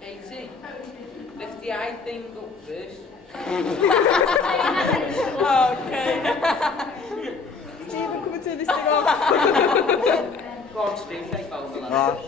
Katie, lift the eye thing up first. Okay. Stephen, come and turn this thing off. Go on, Steve, take over that.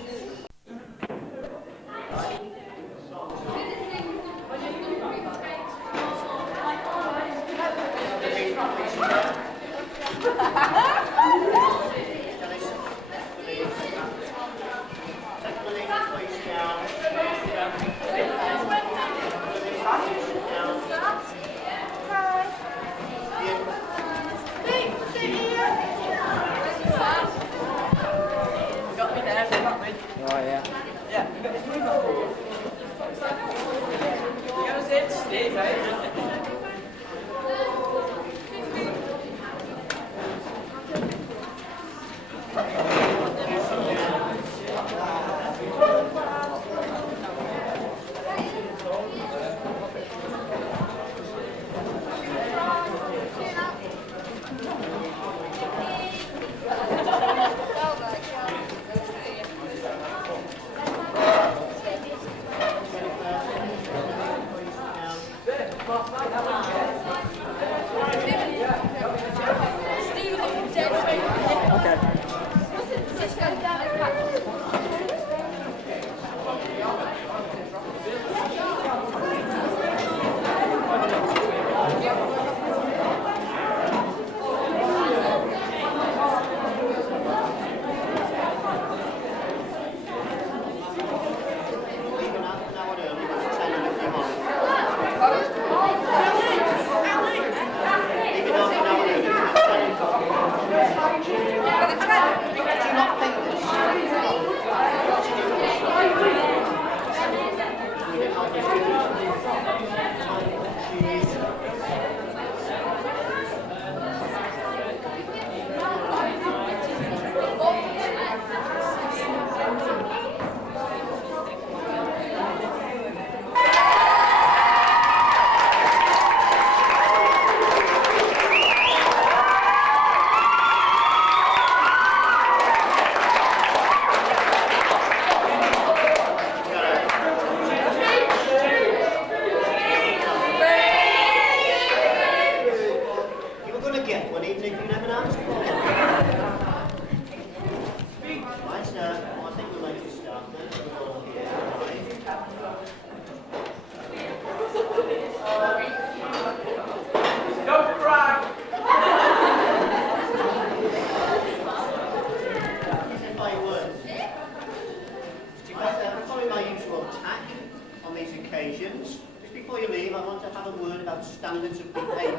Just before you leave, I want to have a word about standards of behaviour.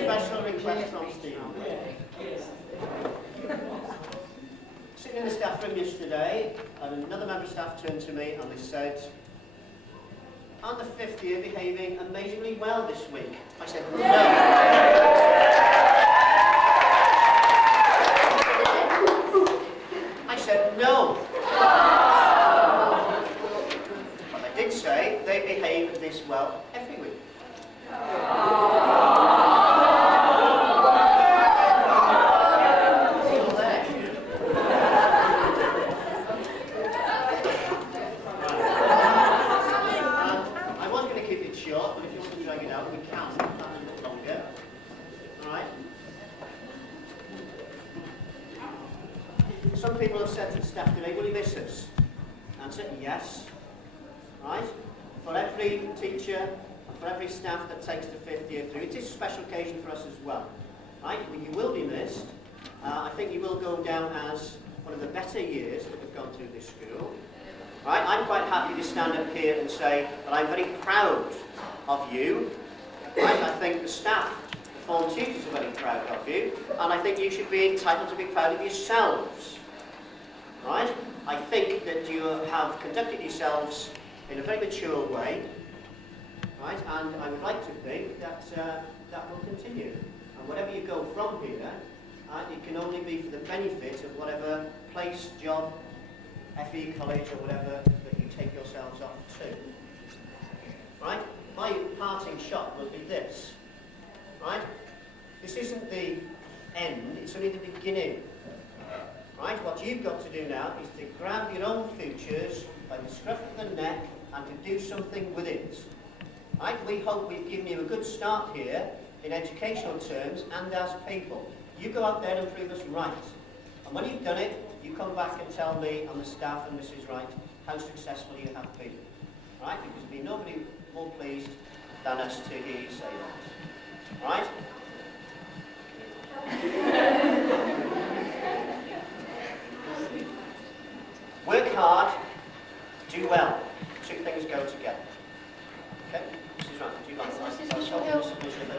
Special request from Stephen. Sitting in the staff room yesterday, and another member of staff turned to me and they said, "Aren't the fifth year behaving amazingly well this week?" I said, "No." I said, "No." But I did say they behave this well every week. Still there. I was going to keep it short, but if you want to drag it out, we can. We'll have a little longer. Alright? Some people have said to the staff today, "Will you miss us?" Answer, yes. Right? For every teacher and for every staff that takes the fifth year through, it is a special occasion for us as well. Right? Well, you will be missed. I think you will go down as one of the better years that have gone through this school. Right? I'm quite happy to stand up here and say that I'm very proud of you. Right? I think the staff, the form tutors are very proud of you, and I think you should be entitled to be proud of yourselves. Right? I think that you have conducted yourselves in a very mature way, right? And I would like to think that that will continue. And wherever you go from here, it can only be for the benefit of whatever place, job, FE college or whatever that you take yourselves off to. Right? My parting shot will be this. Right? This isn't the end, it's only the beginning. Right? What you've got to do now is to grab your own futures by the scruff of the neck and to do something with it. Right? We hope we've given you a good start here in educational terms and as people. You go out there and prove us right. And when you've done it, you come back and tell me and the staff and Mrs. Wright how successful you have been. Right? Because there'll be nobody more pleased than us to hear you say that. Right? Work hard, do well. Two things go together. Okay? Mrs. Wright, do you like that? Mrs. Mitchell, that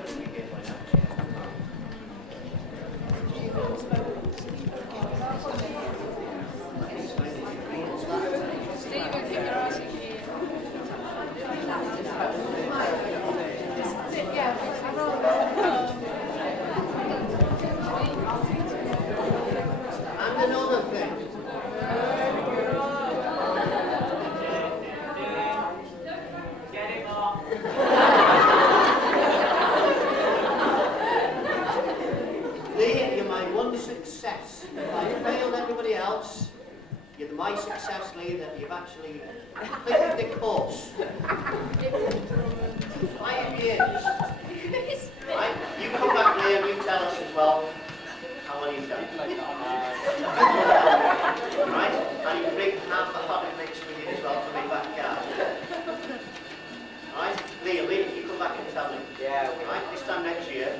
will be here by now. And another thing. Lee, you're my one success. If I failed everybody else, you're my success, Lee, that you've actually completed the course. 5 years. Right? You come back, Lee, and you tell us as well how well you've done. Right? And you bring half the hot mix with you as well for me back garden. Right? Lee, you come back and tell me. Yeah. Right? This time next year.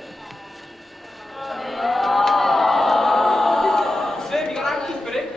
Sir, you got to for it.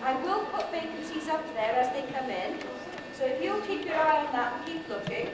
I will put vacancies up there as they come in, so keep your eye on that and keep looking?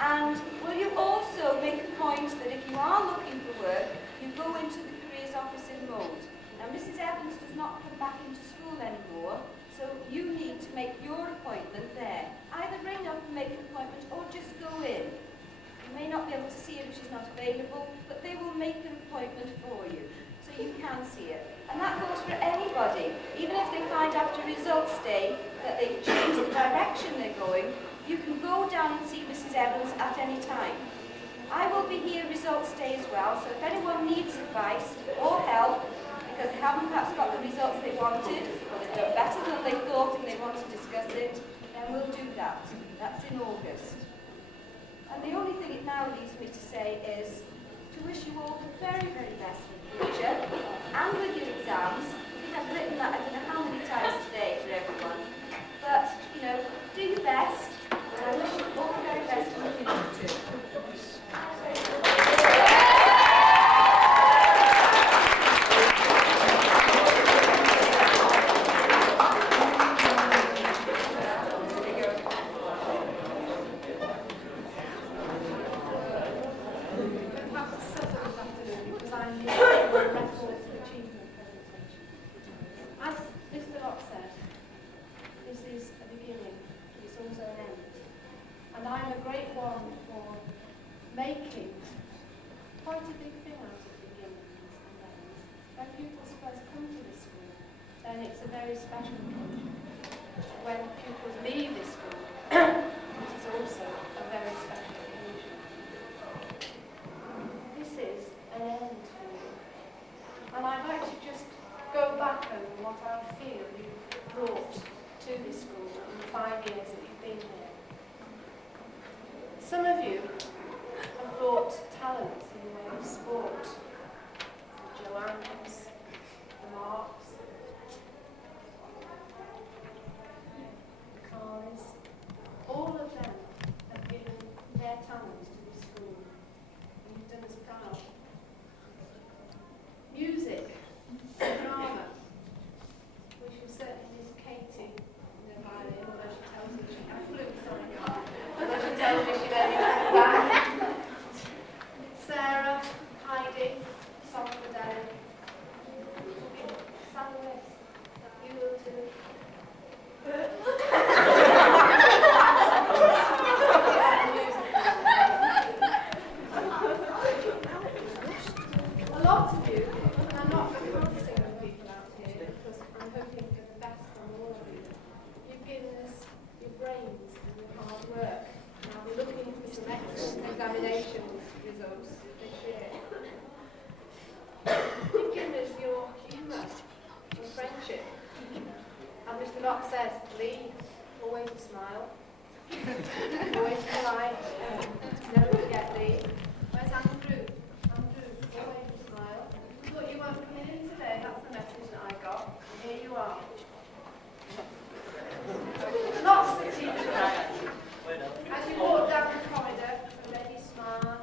And will you also make a point that if you are looking for work, you go into the careers office in mode? Now, Mrs. Evans does not come back into school anymore, so you need to make your appointment there. Either ring up and make an appointment or just go in. You may not be able to see her if she's not available, but they will make an appointment for you, so you can see her. And that goes for anybody. Even if they find after results day that they've changed the direction they're going, you can go down and see Mrs. Evans at any time. I will be here results day as well, so if anyone needs advice or help, because they haven't perhaps got the results they wanted, or they've done better than they thought and they want to discuss it, then we'll do that. That's in August. And the only thing it now leaves me to say is to wish you all the very, very best in the future, and with your exams. I think I've written that I don't know how many times today for everyone. But, you know, do your best, and I wish you all the very best in the future too. Making quite a big thing out of beginnings and ends. When pupils first come to this school, then it's a very special occasion. When pupils leave this school, it is also a very special occasion. This is an end for you. And I'd like to just go back over what I feel you've brought to this school in the 5 years that you've been here. Some of you have brought talents in the way of sport. The Joannes, the Marks, the Carys, all of them have given their talents to this school, and you've done us proud. Music, drama. We shall certainly miss Katie in the violin, although she tells me she can flute, sorry, although she tells me she doesn't come back. Sarah, Heidi, song for Daddy. Sam Lewis, you will too. A lot of you, and I'm not focusing on people out here because I'm hoping for the best from all of you. You've given us your brains and your hard work. And I'll be looking for some excellent examinations results this year. You've given us your humour, your friendship. And Mr. Locke says, Lee, always a smile. Always polite. Never forget Lee. Where's Andrew? Andrew, always a smile. Thought you weren't coming in today, that's the message that I got. And here you are. Lots of teachers. As you walk down the corridor, a ready smile,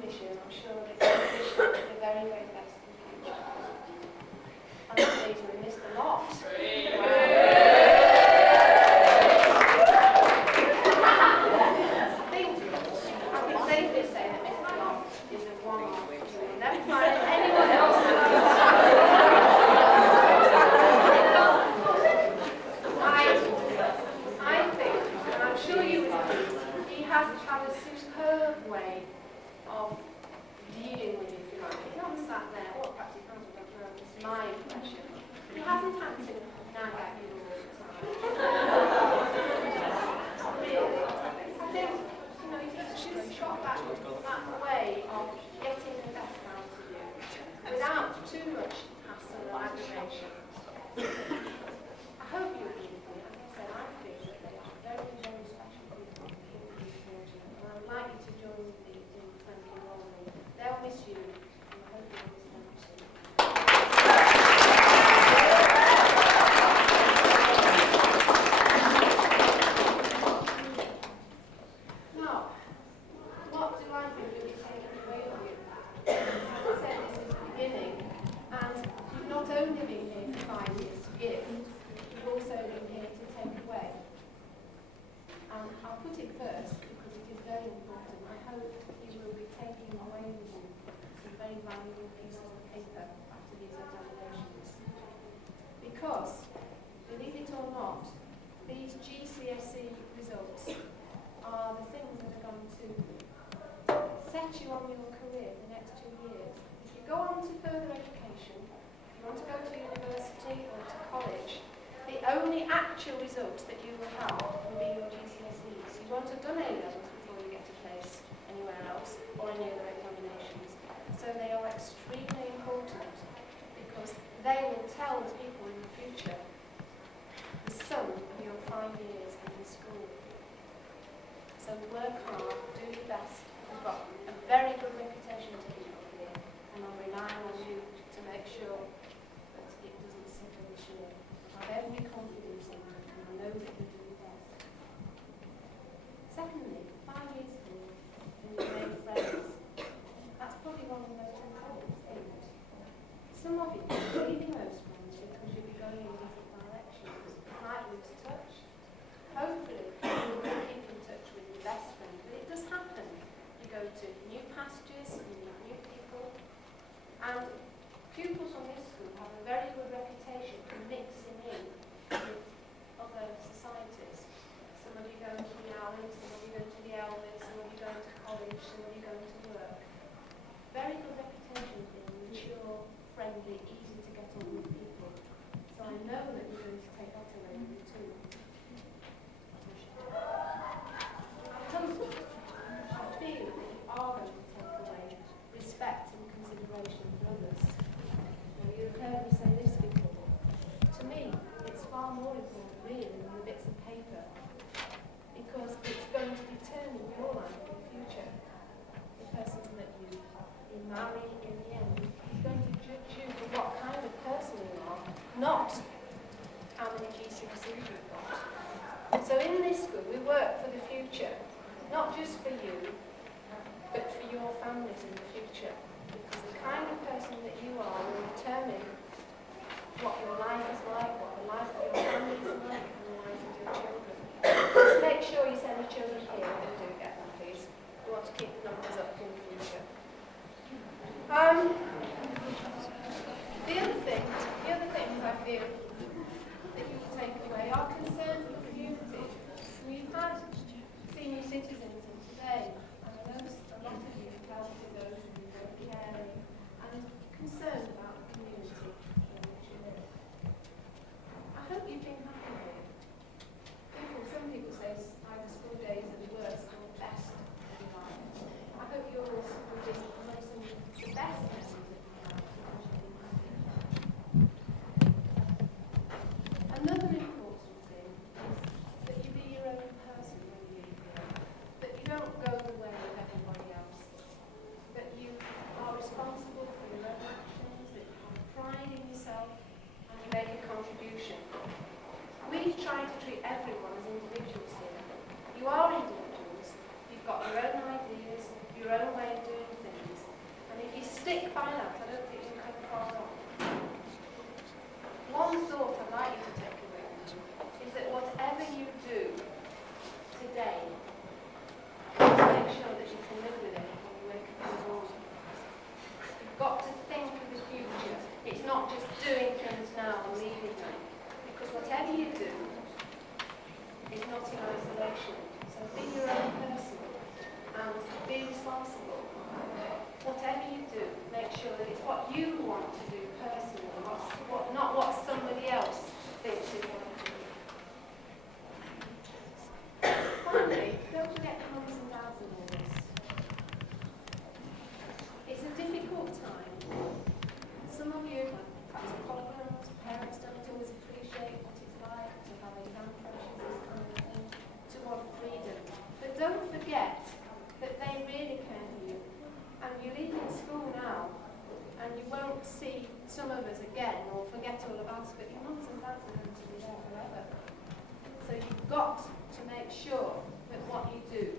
this year, and I'm sure that you wish you the very, very best in the future. And that leaves me Mr. Lott. I can safely say that Mr. Lott is a one-off. You will never find anyone else I think, and I'm sure you will agree, he has had a superb way of dealing with it, if you like. He's not sat there, or perhaps he has, I don't know, it's my impression. He hasn't had to nag at you all the time. Really. I think, you know, he's got that way of getting the best out of you without too much hassle or aggravation. I hope you agree with me. As I said, I feel that they are very, very special people in these children, and I would like you to join with me in thanking all of them. They'll miss you, and I hope you'll miss them too. Now, what do I think you'll be taking away with you? As I said, this is the beginning, and you've not only been here for 5 years to give, you've also been here to take away. And I'll put it first because it is very important. I hope you will be taking away with you some very valuable pieces of paper after these examinations. Because, believe it or not, these GCSE results are the things that are going to set you on your career the next 2 years. If you go on to further education, if you want to go to university or to college, the only actual results that you will have will be your GCSEs. You won't have done A-levels before you get a place anywhere else or any other examinations. So they are extremely important because they will tell the people in the future the sum of your 5 years in the school. So work hard, do your best. We've got a very good reputation to keep up here, and I'm relying on you to make sure that it doesn't sit on the shore. I have every confidence in you, and I know that you do your best. Secondly, 5 years ago, when you made friends, that's probably one of the most important things. Some of you will leave those friends because you'll be going in different directions. You might lose touch. Hopefully, you will keep in touch with your best friend, but it does happen. You go to new pastures, you meet new people, and pupils from this school have a very good reputation for mixing in with other societies. Some of you go to the Allens, some of you go to the Elvis, some of you go to college, some of you go to work. Very good reputation for being mature, friendly, easy to get on with people. So I know that you're going to take that away with you too. I feel that you are going to take away respect and consideration for others. Now, you've heard me say this before. To me, it's far more important really than the bits of paper, because it's going to determine your life in the future. The person that you marry in the end is going to judge you for what kind of person you are, not how many GCSEs you've got. So in this school, we work for the future, not just for you, but for your families in the future. Because the kind of person that you are will determine what your life is like, what the life of your family is like, and the life of your children. Just make sure you send the children here when you do get them, please. We want to keep the numbers up in the future. The other things I feel that you will take away are concerned for the community. We've had senior citizens in today, and I know a lot of you have helped with those who are very caring and concerned about the community in which you live. I hope you've been happy here. Some people say either school days are the worst or the best of your life. I hope yours will be among some of the best memories it by now, 'cause I don't think you're going far wrong. One thought I'd like you to take away is that whatever you do today, make sure that you can live with it when you wake up in the morning. You've got to think of the future. It's not just doing things now and leaving them. Because whatever you do is not in isolation. So be your own person and be responsible. Whatever you do, make sure that it's what you want to do personally, not what somebody else thinks you want to do. Finally, don't forget the mums and dads in all this. It's a difficult time. Some of you have perhaps problems, parents don't always appreciate what it's like to have exam pressures, this kind of thing, to want freedom. But don't forget that they really care for you. And you're leaving school now, and you won't see some of us again or forget all about us, but your mums and dads are going to be there forever. So you've got to make sure that what you do,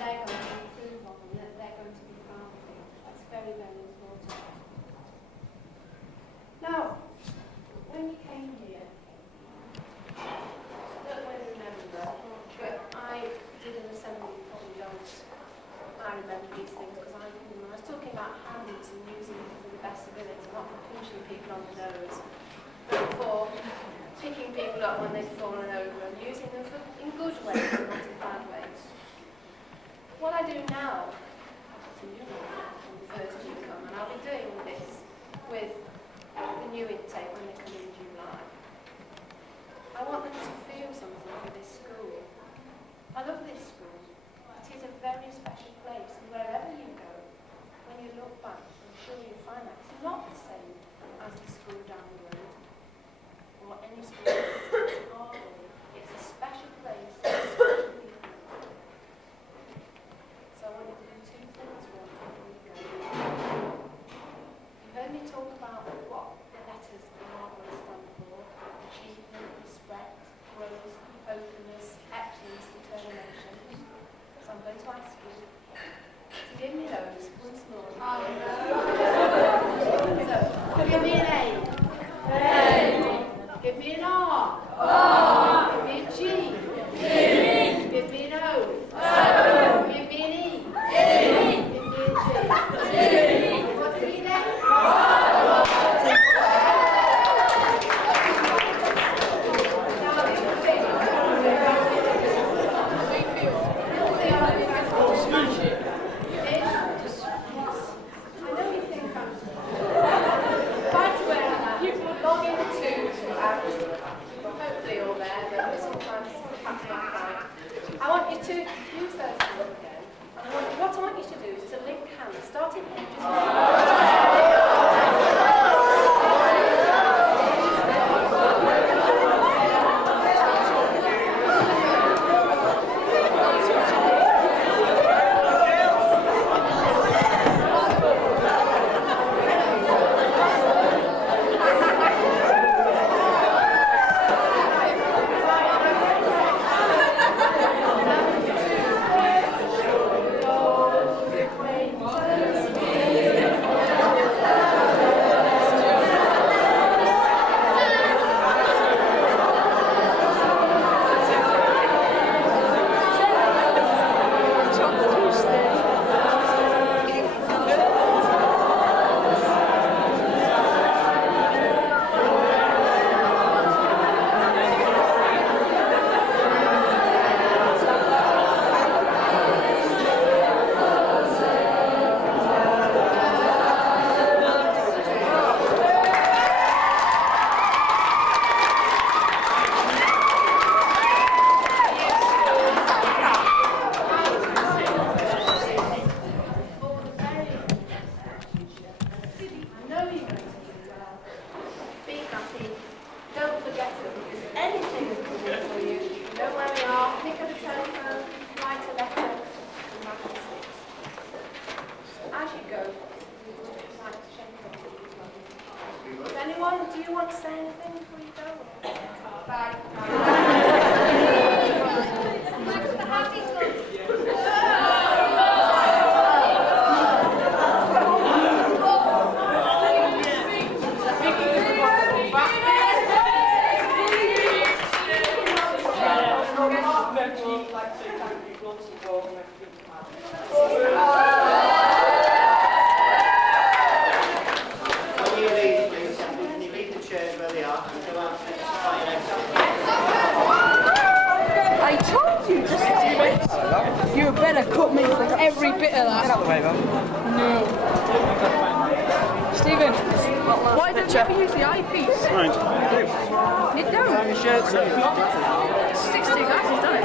they're going to improve on and that they're going to be proud of you. That's very, very important. Now, when you came here, I don't know if you remember, but I did an assembly, you probably don't. I remember these things because I was talking about hands and using them to the best ability, not for punching people on the nose, but for picking people up when they've fallen over and using them in good ways and not in bad ways. What I do now, when the first year come, and I'll be doing this with the new intake when they come in July. I want them to feel something for this school. I love this school. It is a very special place, and wherever you go, when you look back, I'm sure you'll find that it's not the same as the school down the road, or any school in Argoed. It's a special place, it's special people. So I want you to do two things before you go. You heard me talk about what the letters in Argoed stand for: achievement, respect, growth, openness, excellence, determination. So I'm going to ask you to give me those once more. Oh, no. So, give me an A. A. Give me an R. R. Give me a G. G. Give me an O. O. Give me an E. E. Give me a G. G. What's the next? R. Now, the other thing. I want you to use those hands again. And what I want you to do is to link hands, starting here. Do you want to say anything before you go? Bye. that. Get out of the way, though. No. Stephen, why don't you ever use the eyepiece? Right. You don't. Your shirt's up. 16 hours, done it?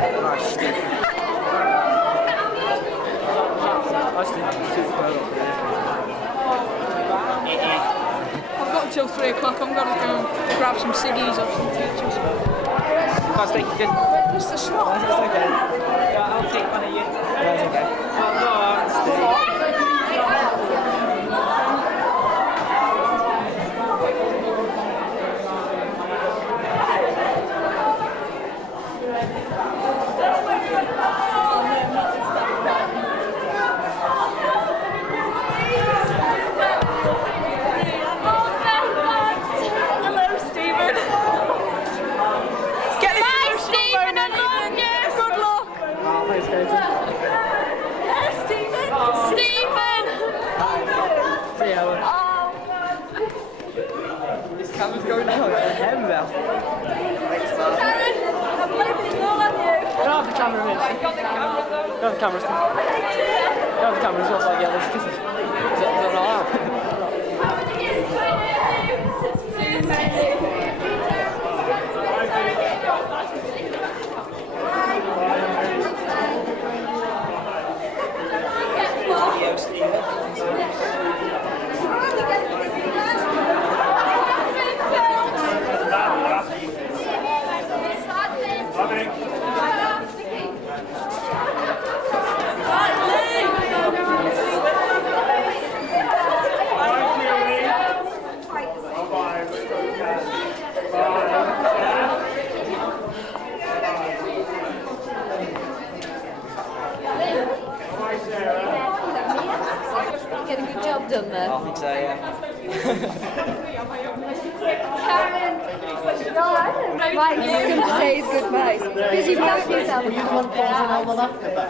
I've got until 3 o'clock. I'm going to go grab some ciggies off some teachers. That's good. Mr. Slot. That's okay. Yeah, I'll take one of you. That's okay. Hello, Stephen. Get this Bye, Stephen, I love you. Good luck. Oh, thanks, Katie. Stephen. Stephen! See you, Ellen. Oh, This camera's going now. It's a hem there. Karen, I'm blaming it all on you. Don't have the camera, Vince. Don't have the cameras. Don't have the cameras. What's like, yeah, this is not allowed. Get a good job done there. I think so, yeah. Karen! Right, you're going to say his goodbye. Because you've knocked yourself. Were you the one causing all the laughter back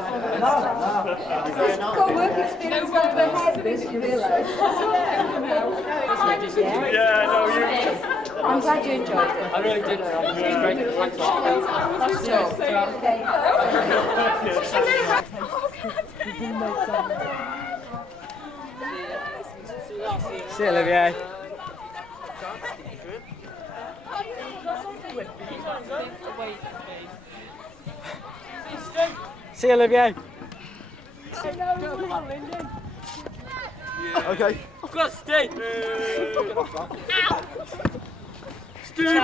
there? This got work experience over their head, did you realise? Yeah, no, you. I'm glad you enjoyed it. I really did. It was great. Thanks a lot. See you, Olivier. See you, Olivier. Okay. I've got to stay. Stephen!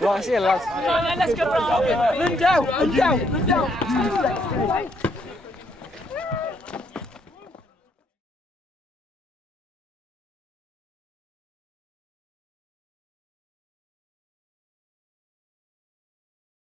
Right, see you, lads. Let's go. Lindell!